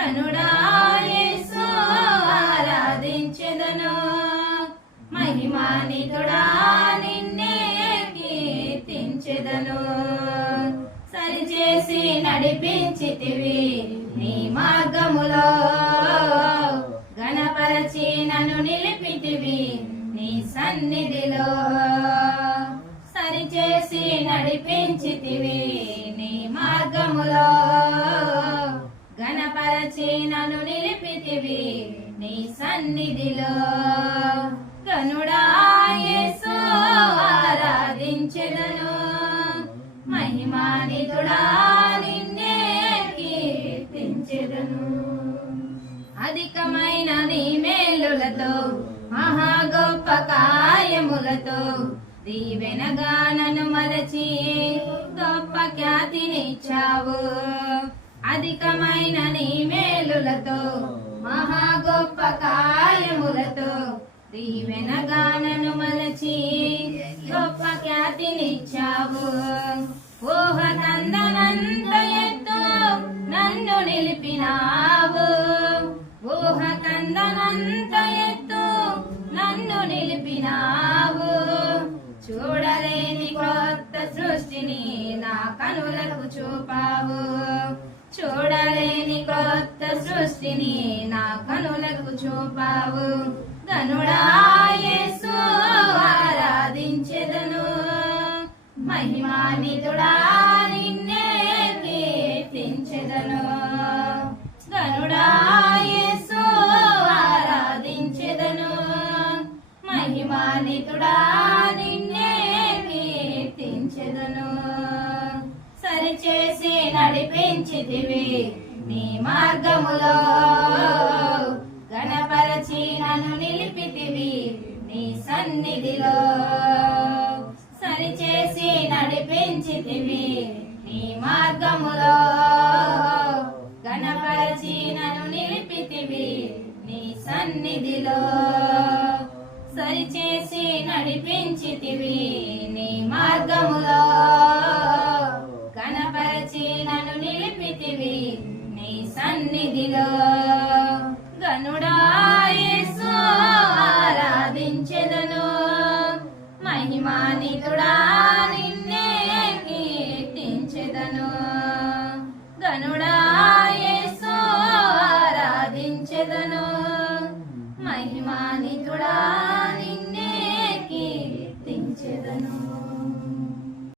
గనుడా యేసు ఆరాధించెదను, మహిమాన్వితుడా నిన్నే కీర్తించెదను. సరిచేసి నడిపించితివి నీ మార్గములో, గణపరచి నన్ను నిలిపితివి నీ సన్నిధిలో. సరిచేసి నడిపించితివి నీ మార్గములో, గణపరచి నన్ను నిలిపితివి నీ సన్నిధిలో. గనుడా యేసు ఆరాధించెదను, మహిమాన్వితుడా నిన్నే కీర్తించెదను. అధికమైన నీ మేలులతో మహా గొప్ప కార్యములతో దీవెనగా నన్ను మరచి గొప్ప ఖ్యాతినిచ్చావు. అధికమైన నీ మేలులతో మహా గొప్ప కార్యములతో దీవెనగా నన్ను మరచి గొప్ప ఖ్యాతినిచ్చావు. ఊహ కందనంత ఎత్తు నన్ను నిలిపినావు, ఊహ కందనంత ఎత్తు నన్ను నిలిపినావు. చూడలేని కొత్త సృష్టిని నా కనులకు చూపావు, చూడలేని కొత్త సృష్టిని నా కనులకు చూపావు. గనుడా యేసు ఆరాధించెదను, మహిమాన్వితుడా నిన్నే కీర్తించెదను. గనుడా యేసు ఆరాధించెదను, మహిమాన్వితుడా నిన్నే కీర్తించెదను. సరిచేసి నడిపించితివి నీ మార్గములో, గణపరచి నన్ను నిలిపితివి నీ సన్నిధిలో. సరిచేసి నడిపించితివి నీ మార్గములో, గణపరచి నన్ను నిలిపితివి నీ సన్నిధిలో. సరిచేసి నడిపించితివి